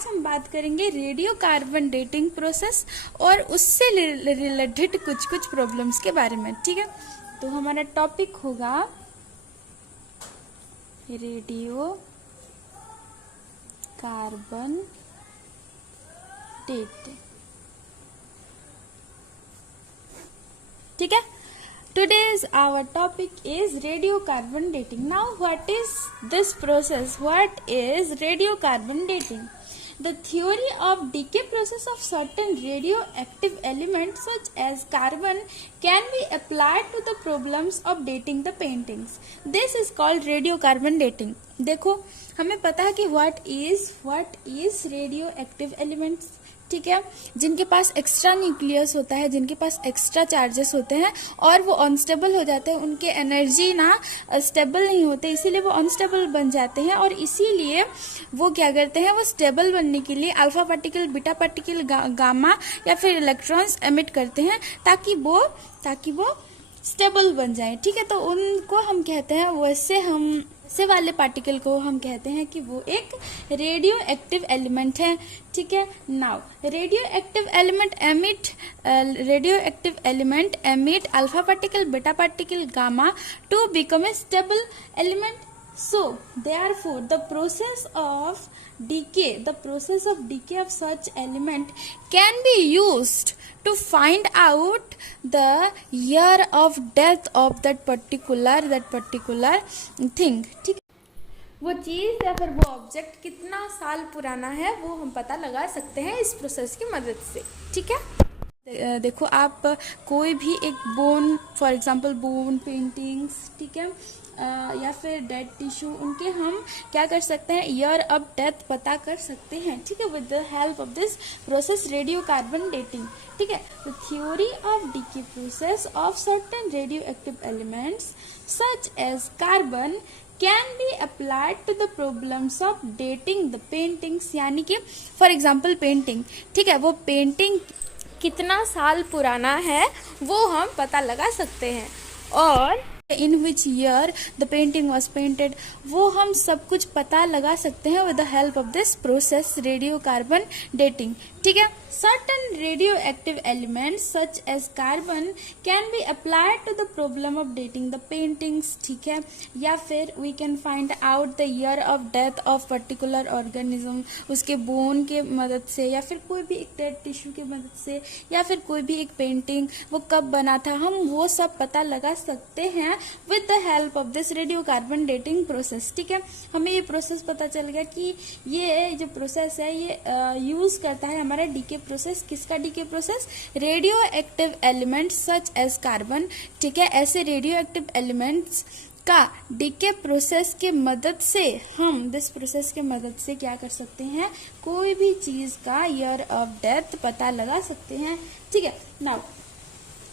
आज हम बात करेंगे रेडियो कार्बन डेटिंग प्रोसेस और उससे रिलेटेड कुछ कुछ प्रॉब्लम्स के बारे में। ठीक है, तो हमारा टॉपिक होगा रेडियो कार्बन डेटिंग। ठीक है, today's our topic is radiocarbon dating. Now what is this process? What is radiocarbon dating? The theory of decay process of certain radioactive elements such as carbon can be applied to the problems of dating the paintings. This is called radiocarbon dating. देखो, हमें पता है कि what is radioactive elements. ठीक है, जिनके पास extra nucleus होता है, जिनके पास एक्स्ट्रा चार्जेस होते हैं और वो अनस्टेबल हो जाते हैं, उनके एनर्जी ना स्टेबल नहीं होते, इसीलिए वो अनस्टेबल बन जाते हैं। और इसीलिए वो क्या करते हैं, वो स्टेबल बनने के लिए alpha particle, beta particle, gamma या फिर इलेक्ट्रॉन्स एमिट करते हैं ताकि वो स्टेबल बन जाए। ठीक है, तो उनको हम कहते हैं, वैसे वाले पार्टिकल को हम कहते हैं कि वो एक रेडियो एक्टिव एलिमेंट है। ठीक है, now radio active element emit alpha particle, beta particle, gamma two become a stable element. So therefore the process of decay of such element can be used to find out the year of death of that particular thing. ठीक है, वो चीज या फिर वो object कितना साल पुराना है वो हम पता लगा सकते हैं इस प्रोसेस की मदद से. ठीक है, देखो आप कोई भी एक bone, for example bone paintings, ठीक है, या फिर डेड टिश्यू, उनके हम क्या कर सकते हैं, ईयर ऑफ डेथ पता कर सकते हैं. ठीक है, with the help of this process radio carbon dating. ठीक है, the theory of decay process of certain radio active elements such as carbon can be applied to the problems of dating the paintings. यानी कि for example painting, ठीक है, वो painting कितना साल पुराना है वो हम पता लगा सकते हैं, और इन which year the painting was painted वो हम सब कुछ पता लगा सकते हैं with the help of this process radio carbon dating. ठीक है, certain radio active elements such as carbon can be applied to the problem of dating the paintings. ठीक है, या फिर we can find out the year of death of particular organism, उसके bone के मदद से, या फिर कोई भी एक डेड टिश्यू की मदद से, या फिर कोई भी एक पेंटिंग वो कब बना था, हम वो सब पता लगा सकते हैं with the help of this radiocarbon dating process. ठीक है, हमें ये प्रोसेस पता चल गया कि ये जो प्रोसेस है ये यूज करता है हमारा डीके प्रोसेस. किसका decay process? Radioactive element such as carbon. ठीक है, ऐसे रेडियो एक्टिव एलिमेंट्स का डीके प्रोसेस के मदद से हम दिस प्रोसेस के मदद से क्या कर सकते हैं, कोई भी चीज का ईयर ऑफ डेथ पता लगा सकते हैं. ठीक है, नाउ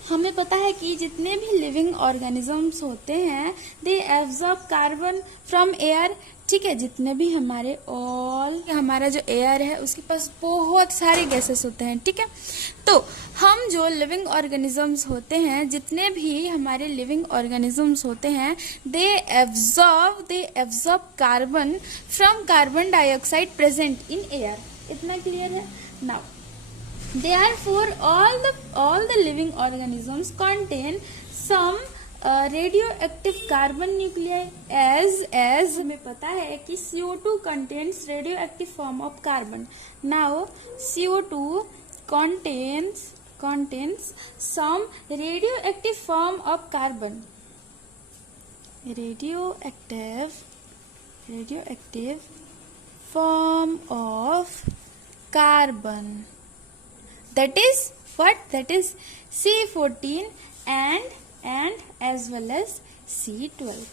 हमें पता है कि जितने भी लिविंग ऑर्गेनिजम्स होते हैं they absorb carbon from air. ठीक है, जितने भी हमारा जो एयर है उसके पास बहुत सारे गैसेस होते हैं. ठीक है, तो हम जो लिविंग ऑर्गेनिजम्स होते हैं, जितने भी हमारे लिविंग ऑर्गेनिजम्स होते हैं, they absorb carbon from carbon dioxide present in air. इतना क्लियर है? Now therefore all the living organisms contain some radioactive carbon nuclei as हमें पता है कि CO2 contains radioactive form of carbon. Now CO2 contains some radioactive form of carbon. Radioactive form of carbon. That is what? That is C14 and as well as C12.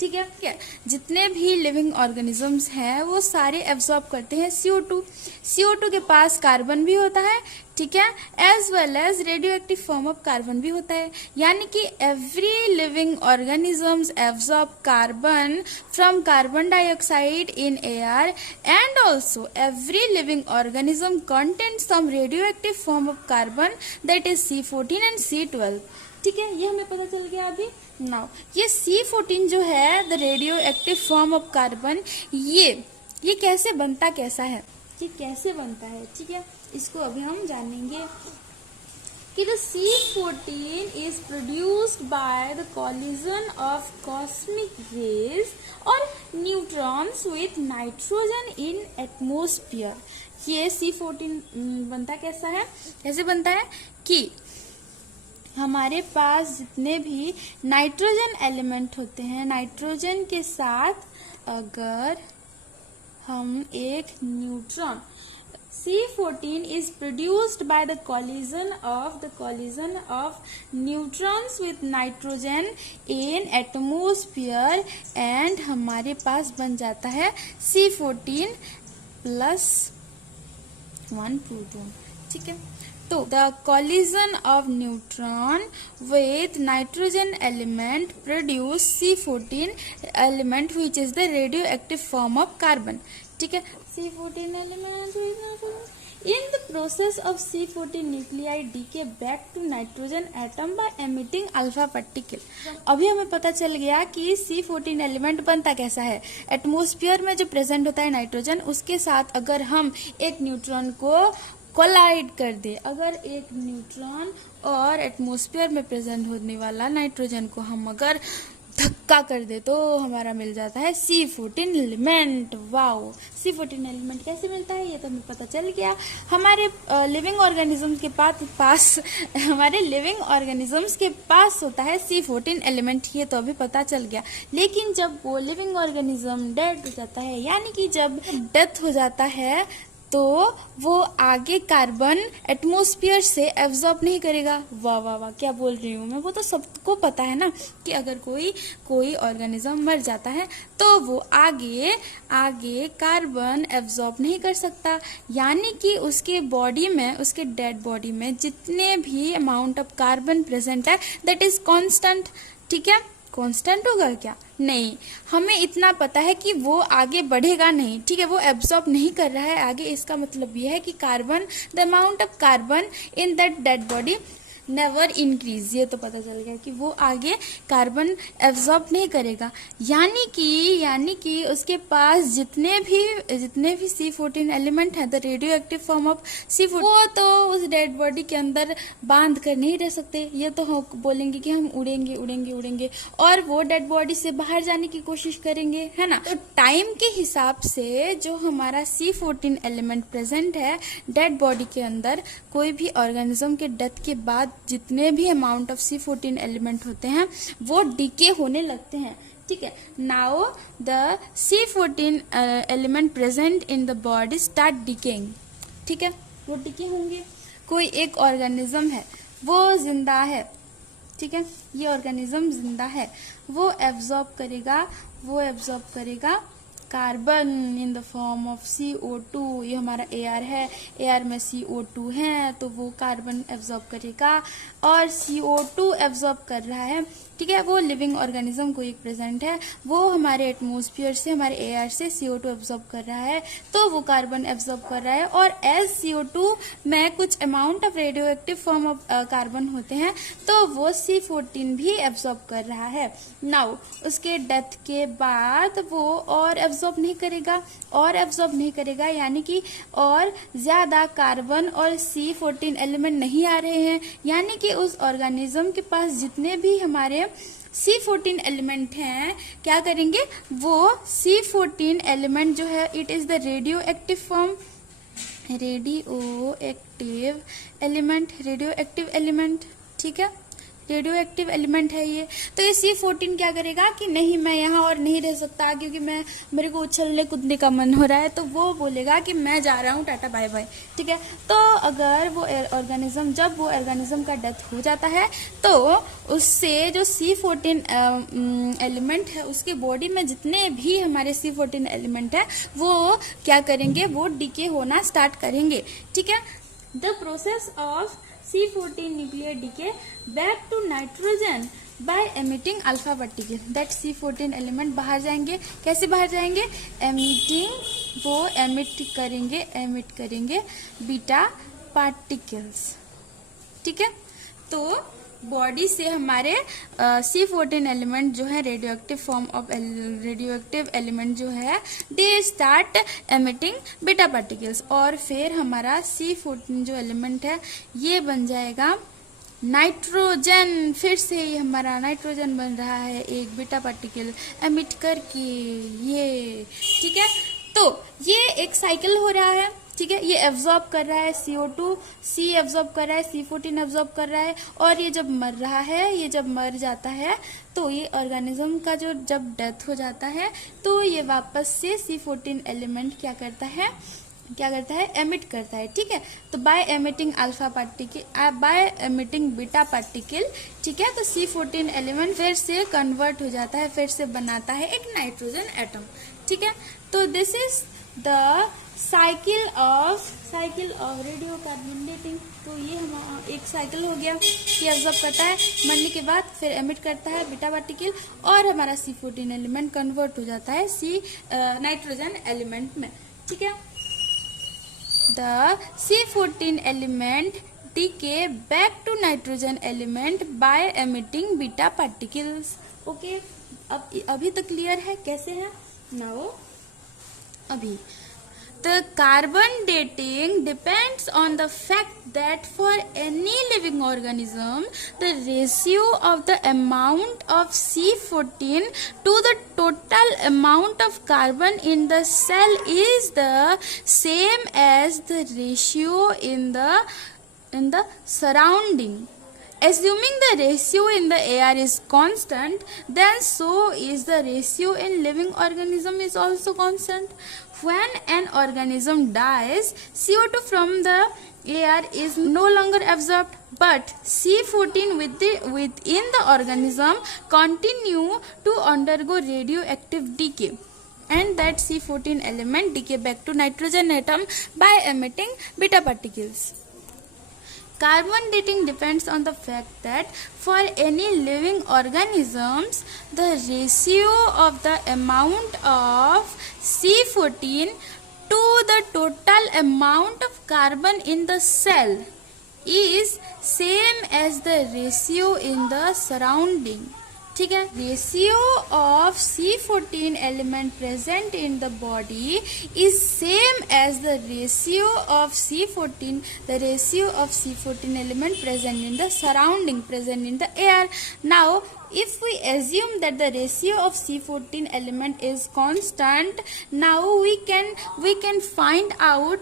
ठीक है, जितने भी living organisms हैं वो सारे absorb करते हैं CO2 के पास कार्बन भी होता है. ठीक है, as well as radioactive form of carbon भी होता है. यानी कि every living organisms absorb carbon from carbon dioxide in air, and also every living organism contains some radioactive form of carbon, that is C14 and C12. ठीक है, ये हमें पता चल गया अभी. नाउ ये C14 जो है the radio active form of carbon, ये कैसे बनता कैसा है. कि कैसे बनता है, ठीक है, इसको अभी हम जानेंगे कि the C14 is produced by the collision of cosmic rays or neutrons with nitrogen in atmosphere। ये C14 बनता कैसा है, कैसे बनता है कि हमारे पास जितने भी नाइट्रोजन एलिमेंट होते हैं, नाइट्रोजन के साथ अगर हम एक neutron C14 is produced by the collision of neutrons with nitrogen in atmosphere and हमारे पास बन जाता है C14 plus 1 प्रोटॉन, ठीक है। तो the collision of neutron with nitrogen element produce C14 element which is the radioactive form of carbon, ठीक है। C14 element in the process of C14 nuclei decay back to nitrogen atom by emitting alpha particle। अभी हमें पता चल गया कि C14 element बनता कैसा है। एटमॉस्फेयर में जो प्रेजेंट होता है नाइट्रोजन, उसके साथ अगर हम एक न्यूट्रॉन को कोलाइड कर दे, अगर एक न्यूट्रॉन और एटमॉस्फेयर में प्रेजेंट होने वाला नाइट्रोजन को हम अगर धक्का कर दे तो हमारा मिल जाता है C14 element. Wow, C14 element कैसे मिलता है ये तो हमें पता चल गया। हमारे लिविंग ऑर्गेनिज्म के पास हमारे लिविंग ऑर्गेनिजम्स के पास होता है C14 एलिमेंट, ये तो अभी पता चल गया। लेकिन जब वो लिविंग ऑर्गेनिज्म डेड हो जाता है, यानी कि जब डेथ हो जाता है, तो वो आगे कार्बन एटमॉस्फेयर से एब्जॉर्ब नहीं करेगा। वाह वाह वाह, क्या बोल रही हूँ मैं, वो तो सबको पता है ना कि अगर कोई ऑर्गेनिज्म मर जाता है तो वो आगे कार्बन एब्जॉर्ब नहीं कर सकता, यानी कि उसके बॉडी में, उसके डेड बॉडी में जितने भी अमाउंट ऑफ कार्बन प्रेजेंट है दैट इज कांस्टेंट, ठीक है। कांस्टेंट होगा क्या? नहीं, हमें इतना पता है कि वो आगे बढ़ेगा नहीं, ठीक है, वो एब्जॉर्ब नहीं कर रहा है आगे। इसका मतलब ये है कि carbon, the amount of carbon in that dead body never increase, ये तो पता चल गया कि वो आगे कार्बन एब्जॉर्ब नहीं करेगा, यानी कि उसके पास जितने भी C14 एलिमेंट है, the radio active form of C14, वो तो उस डेड बॉडी के अंदर बांध कर नहीं रह सकते। ये तो हम बोलेंगे कि हम उड़ेंगे और वो डेड बॉडी से बाहर जाने की कोशिश करेंगे, है ना। तो टाइम के हिसाब से जो हमारा C14 एलिमेंट प्रेजेंट है डेड बॉडी के अंदर, कोई भी ऑर्गेनिज्म के डेथ के बाद जितने भी अमाउंट ऑफ C14 एलिमेंट होते हैं वो डीके होने लगते हैं, ठीक है। Now the C14 element present in the body start decaying, ठीक है, वो डीके होंगे। कोई एक ऑर्गेनिज्म है, वो जिंदा है, ठीक है, ये ऑर्गेनिज्म जिंदा है, वो एब्जॉर्ब करेगा carbon in the form of CO2। ये हमारा एयर है, एयर में CO2 है, तो वो कार्बन एब्जॉर्ब करेगा और CO2 एब्जॉर्ब कर रहा है, ठीक है। वो लिविंग ऑर्गेनिज्म कोई एक प्रेजेंट है, वो हमारे एटमॉस्फेयर से, हमारे एयर से CO2 एब्जॉर्ब कर रहा है, तो वो कार्बन एब्जॉर्ब कर रहा है और एज CO2 में कुछ amount of radio active form of carbon होते हैं, तो वो C14 भी एब्जॉर्ब कर रहा है। नाउ उसके डेथ के बाद वो और एब्जॉर्ब नहीं करेगा, यानी कि और ज्यादा कार्बन और C14 एलिमेंट नहीं आ रहे हैं, यानी कि उस ऑर्गेनिज्म के पास जितने भी हमारे C14 एलिमेंट हैं, क्या करेंगे, वो C14 एलिमेंट जो है, it is the radio active form, radio active element, ठीक है, रेडियो एक्टिव एलिमेंट है ये। तो ये C14 क्या करेगा कि नहीं, मैं यहाँ और नहीं रह सकता क्योंकि मेरे को उछलने कूदने का मन हो रहा है, तो वो बोलेगा कि मैं जा रहा हूँ, टाटा बाय बाय, ठीक है। तो अगर जब वो ऑर्गेनिज्म का डेथ हो जाता है तो उससे जो C14 एलिमेंट है, उसके बॉडी में जितने भी हमारे C14 एलिमेंट है वो क्या करेंगे, वो डीके होना स्टार्ट करेंगे, ठीक है। The process of C14 nuclear decay back to nitrogen by emitting alpha particle, that C14 element बाहर जाएंगे। कैसे बाहर जाएंगे? वो एमिट करेंगे बीटा पार्टिकल्स, ठीक है। तो बॉडी से हमारे C14 एलिमेंट जो है radioactive form of radioactive element जो है they start emitting beta particles, और फिर हमारा C14 जो एलिमेंट है ये बन जाएगा नाइट्रोजन। फिर से ये हमारा नाइट्रोजन बन रहा है एक बीटा पार्टिकल एमिट करके, ये ठीक है। तो ये एक साइकिल हो रहा है, ठीक है। ये एब्जॉर्ब कर रहा है CO2, C एब्जॉर्ब कर रहा है, C14 एब्जॉर्ब कर रहा है, और ये जब मर रहा है, ये जब मर जाता है तो ये ऑर्गेनिज्म का जो जब डेथ हो जाता है तो ये वापस से C14 एलिमेंट क्या करता है एमिट करता है, ठीक है। तो by emitting alpha particle, by emitting beta particle, ठीक है। तो C14 एलिमेंट फिर से कन्वर्ट हो जाता है, फिर से बनाता है एक नाइट्रोजन एटम, ठीक है। तो this is the cycle of radio carbon dating. तो ये हमारा एक साइकिल हो गया, ये एब्जॉर्ब करता है, मरने के बाद फिर एमिट करता है बीटा पार्टिकल, और हमारा C14 एलिमेंट कन्वर्ट हो जाता है नाइट्रोजन एलिमेंट में, ठीक है। The C14 element decay back to nitrogen element by emitting beta particles. Okay, अब अभी तक क्लियर है कैसे है? Now अभी the carbon dating depends on the fact that for any living organism the ratio of the amount of C14 to the total amount of carbon in the cell is the same as the ratio in the surrounding. Assuming the ratio in the air is constant, then so is the ratio in living organism is also constant. When an organism dies, CO2 from the air is no longer absorbed, but C14 within the organism continue to undergo radioactive decay, and that C14 element decay back to nitrogen atom by emitting beta particles. Carbon dating depends on the fact that for any living organisms, the ratio of the amount of C14 to the total amount of carbon in the cell is same as the ratio in the surrounding. ठीक है, ratio of C14 element present in the body is same as the ratio of C14 element present in the surrounding, present in the air. Now if we assume that the ratio of C14 element is constant, now we can find out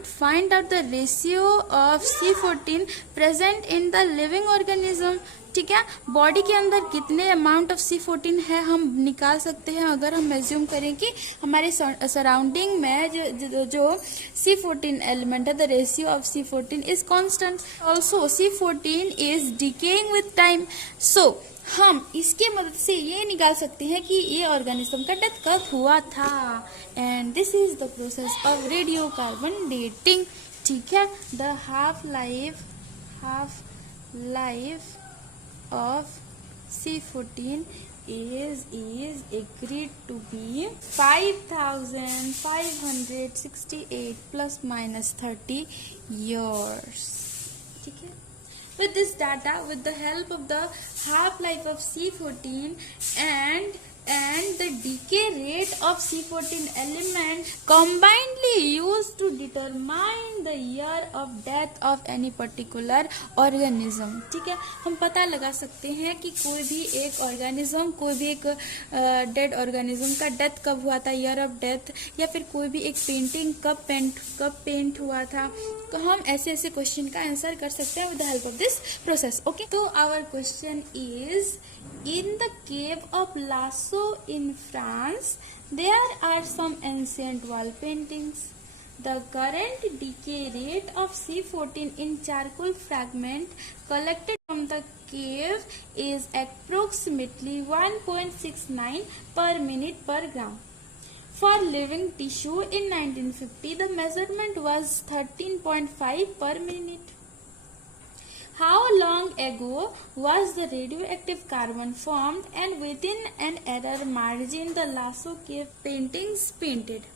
the ratio of C14 present in the living organism. ठीक है, body के अंदर कितने amount of C14 है हम निकाल सकते हैं अगर हम एज्यूम करें कि हमारे सराउंडिंग में जो C14 एलिमेंट है, the ratio of C14 is constant. Also C14 is decaying with time. So हम इसके मदद से ये निकाल सकते हैं कि ये ऑर्गेनिज्म का डेथ कब हुआ था. And this is the process of radio carbon dating. ठीक है, the half life of C14 is agreed to be 5568 plus minus 30 years. ठीक है, with this data, with the help of the half life of C14 and the decay rate of C14 element combinedly used to determine the year of death of any particular organism. ठीक है, हम पता लगा सकते हैं कि कोई भी एक ऑर्गेनिज्म, कोई भी एक डेड ऑर्गेनिज्म का डेथ कब हुआ था, ईयर ऑफ डेथ, या फिर कोई भी एक पेंटिंग कब पेंट हुआ था. तो हम ऐसे क्वेश्चन का आंसर कर सकते हैं with the help of this process. Okay, तो our question is, in the cave of Lascaux in France, there are some ancient wall paintings. The current decay rate of C14 in charcoal fragment collected from the cave is approximately 1.69 per minute per gram. For living tissue in 1950, the measurement was 13.5 per minute. How long ago was the radioactive carbon formed and within an error margin the Lascaux cave paintings painted?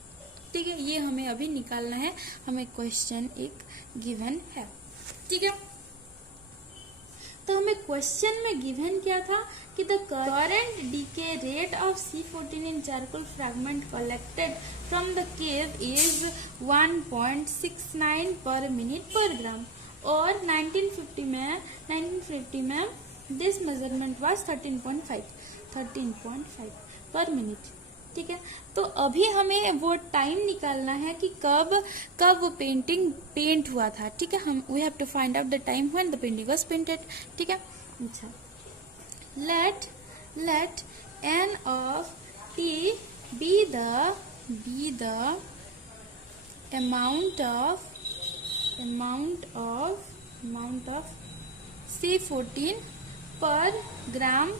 ठीक है, ये हमें अभी निकालना है, हमें question एक given है. ठीक है, तो हमें क्वेश्चन में गिवन क्या था कि the current decay rate of C14 in charcoal fragment collected from the cave is 1.69 per minute पर ग्राम, और 1950 में दिस मेजरमेंट वाज 13.5 पर मिनट। ठीक है, तो अभी हमें वो टाइम निकालना है कि कब वो पेंटिंग पेंट हुआ था। ठीक है, हम we have to find out the time when the painting was painted. ठीक है, अच्छा, let n of t be the amount of C14 per gram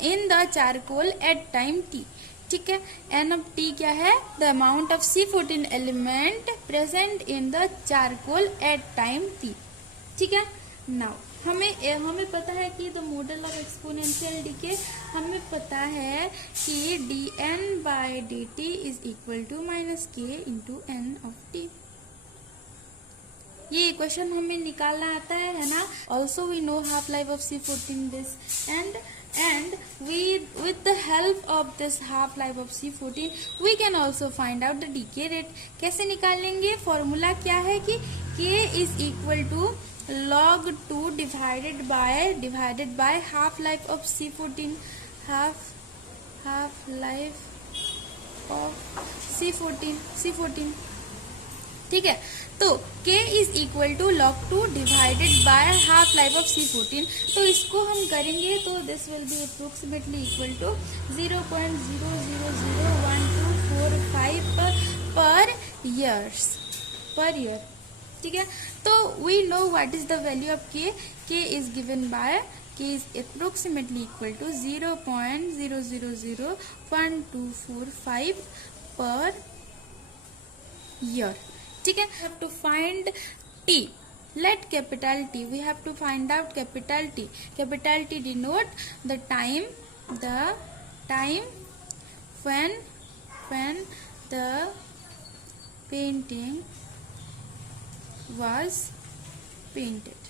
in the charcoal at time t। ठीक है, n of t क्या है? The amount of C14 element present in the charcoal at time t। ठीक है, now हमें पता है कि the model of exponential decay, हमें पता है कि dn by dt is equal to minus k into n of t। ये इक्वेशन हमें निकालना आता है ना। Also we know half life of C14 this and with the help of this half life of C14 we can also find out the decay rate। कैसे निकालेंगे? Formula क्या है कि k is equal to log 2 divided by half life of C14, half life of C14। ठीक है, तो k is equal to log 2 divided by half life of C14। तो इसको हम करेंगे तो this will be approximately equal to 0.000124 per year. ठीक है, तो we know what is the value of k is given by k is approximately equal to 0.000124 per year. ठीक है, have to find t, let capital T, we have to find out capital T denote the time when the painting was painted।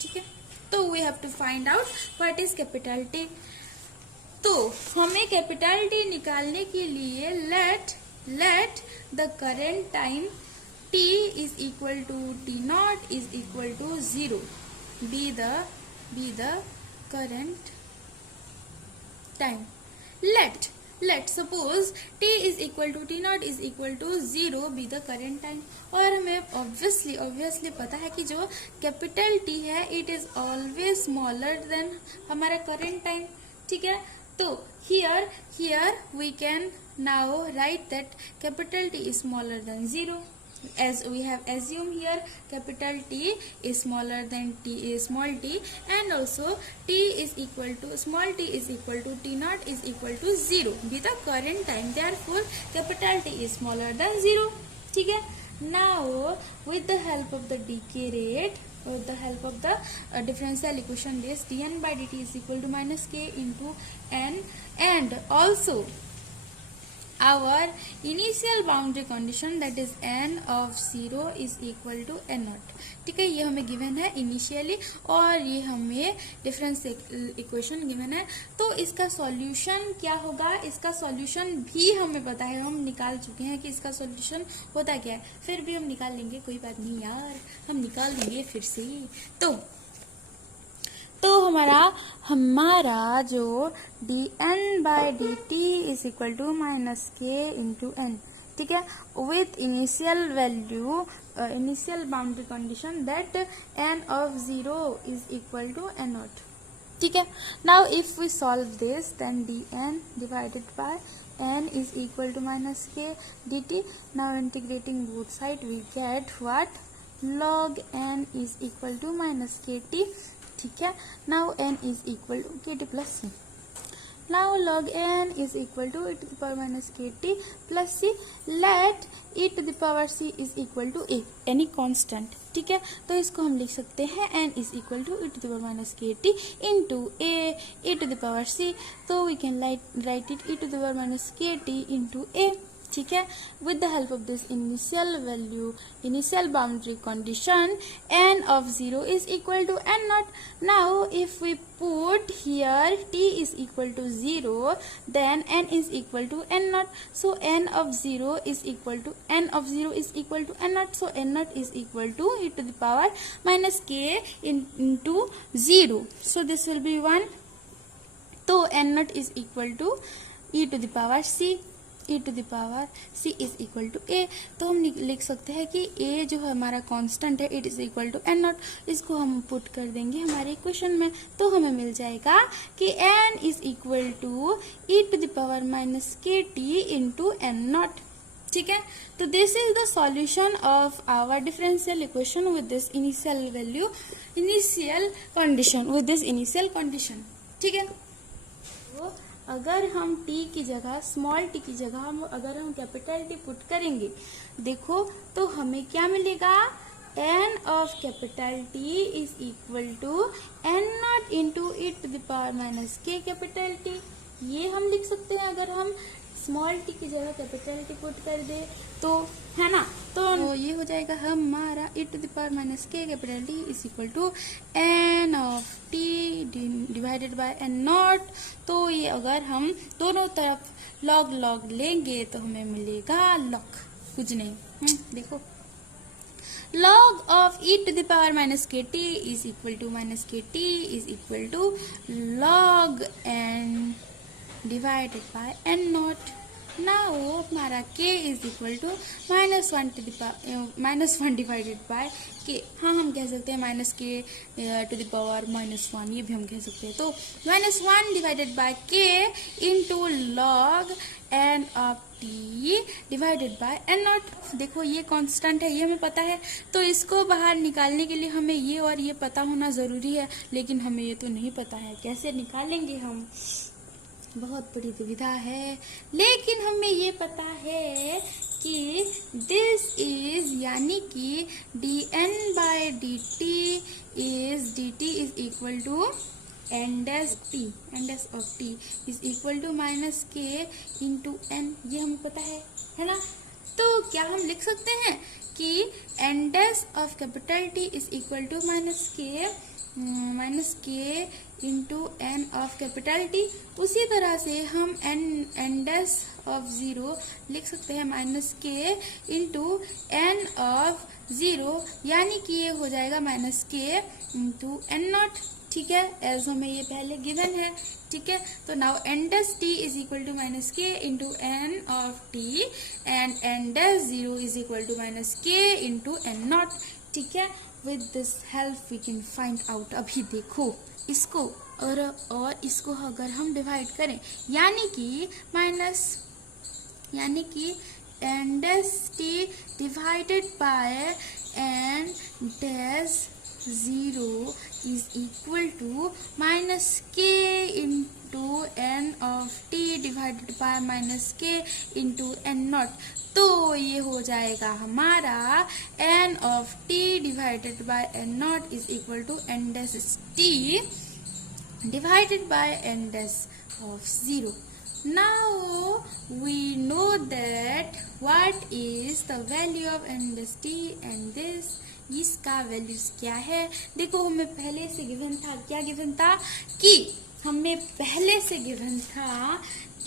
ठीक है, तो we have to find out what is capital T। तो हमें capital T निकालने के लिए let the current time t is equal to t naught is equal to 0 be the current time। let suppose t is equal to t naught is equal to 0 be the current time। और हमें obviously पता है कि जो capital T है it is always smaller than हमारा current time। ठीक है, तो here we can now write that capital T is smaller than 0, as we have assumed here capital T is smaller than small t, and also small t is equal to t naught is equal to 0 be the current time, therefore capital T is smaller than 0। ठीक है, now with the help of the decay rate, with the help of the differential equation, this dn by dt is equal to minus k into n, and also our initial boundary condition that is n of 0 is equal to n naught। ठीक है, ये हमें given है initially और ये हमें differential equation given है। तो इसका सॉल्यूशन क्या होगा? इसका सॉल्यूशन भी हमें पता है, हम निकाल चुके हैं कि इसका सॉल्यूशन होता क्या है, फिर भी हम निकाल लेंगे, कोई बात नहीं यार, हम निकाल देंगे फिर से। तो हमारा जो dn by dt is equal to minus k into n। ठीक है, with initial boundary condition that n of 0 is equal to n naught। ठीक है, now if we solve this then dn divided by n is equal to minus k dt। now integrating both sides we get what? log n is equal to minus kt। ठीक है, now n is equal to kt plus c। Now log n is equal to e to the power minus kt plus c. Let e to the power c is equal to a, any constant. ठीक है, तो इसको हम लिख सकते हैं n is equal to e to the power minus kt into a e to the power c. तो we can write it e to the power minus kt into a. ठीक है, with the help of this initial boundary condition n of 0 is equal to n naught. Now if we put here t is equal to 0, then n is equal to n naught. So n of 0 is equal to n naught. So n naught is equal to e to the power minus k into 0. So this will be 1. So n naught is equal to e to the power c. e to the power c is equal to a. तो हम लिख सकते हैं कि a जो हमारा constant है, it is equal to n naught. इसको हम पुट कर देंगे हमारे इक्वेशन में, तो हमें मिल जाएगा कि n is equal to e to the power minus k t into n naught. ठीक है, तो this is the solution of our differential equation with this initial condition. ठीक है, तो अगर हम t की जगह स्मॉल t की जगह अगर हम कैपिटल T पुट करेंगे, देखो तो हमें क्या मिलेगा, n of capital T is equal to n naught into e to the power minus k capital T. ये हम लिख सकते हैं अगर हम स्मॉल t की जगह कैपिटल T पुट कर दे तो, है ना. तो ये हो जाएगा हमारा e to the power minus k capital T is equal to n of t divided by n naught. तो ये अगर हम दोनों तरफ लॉग लेंगे तो हमें मिलेगा लॉग, कुछ नहीं. देखो, log of e to the power minus kt is equal to minus kt is equal to log n divided by n naught. Now हमारा k is equal to -1 divided by k. हाँ, हम कह सकते हैं minus के to the power -1, ये भी हम कह सकते हैं. तो -1 divided by k into log n of t divided by n not. देखो ये कांस्टेंट है, ये हमें पता है, तो इसको बाहर निकालने के लिए हमें ये और ये पता होना जरूरी है, लेकिन हमें ये तो नहीं पता है. कैसे निकालेंगे हम, बहुत बड़ी दुविधा है. लेकिन हमें ये पता है कि दिस इज, यानी कि dn बाय dt is equal to n dash of t is equal to minus k into n. ये हमें पता है ना. तो क्या हम लिख सकते हैं कि n dash of capital T is equal to minus K into n of capital T. उसी तरह से हम n डैश ऑफ 0 लिख सकते हैं minus K into n of 0, यानी कि ये हो जाएगा minus K into n naught. ठीक है, एज हमें ये पहले गिवन है. ठीक है, तो now n dash t is equal to minus K into n of t and n dash 0 is equal to minus K into n naught. ठीक है, with this help we can find out. अभी देखो इसको और इसको अगर हम divide करें, यानी कि n dash t divided by n dash 0 is equal to minus k into n of t divided by minus k into n naught. तो ये हो जाएगा हमारा n of t divided by n naught is equal to n dash t divided by n dash of 0. Now we know that what is the value of n dash t and this. इसका values क्या है. देखो हमें पहले से given था, क्या given था कि हमें पहले से गिवन था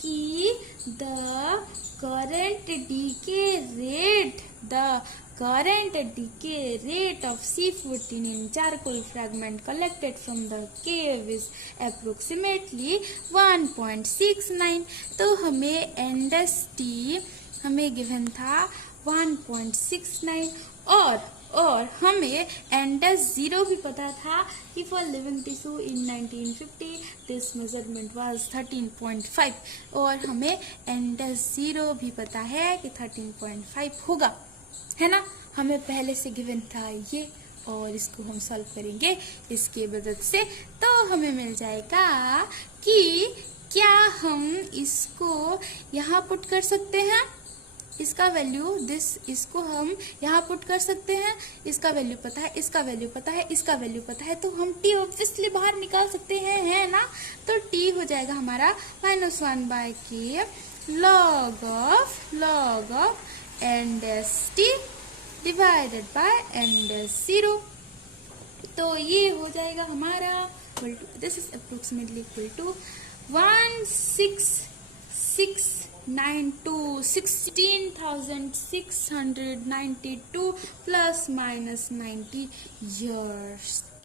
कि the current decay rate of C14 in charcoal fragment collected from the cave is approximately 1.69. तो हमें n dash t हमें गिवन था 1.69 और हमें n dash 0 भी पता था कि for living tissue in 1950 this measurement was 13.5 और हमें n dash 0 भी पता है कि 13.5 होगा, है ना. हमें पहले से गिवन था ये, और इसको हम सॉल्व करेंगे इसके मदद से. तो हमें मिल जाएगा कि क्या हम इसको यहाँ पुट कर सकते हैं? इसका वैल्यू इसको हम यहाँ पुट कर सकते हैं। इसका वैल्यू पता है, इसका वैल्यू पता है, इसका वैल्यू पता है, तो हम t ऑब्वियसली बाहर निकाल सकते हैं, है ना? तो t हो जाएगा हमारा -1/k log of n dash t divided by n dash 0। तो ये हो जाएगा हमारा this is approximately equal to 16,692 + -90 years।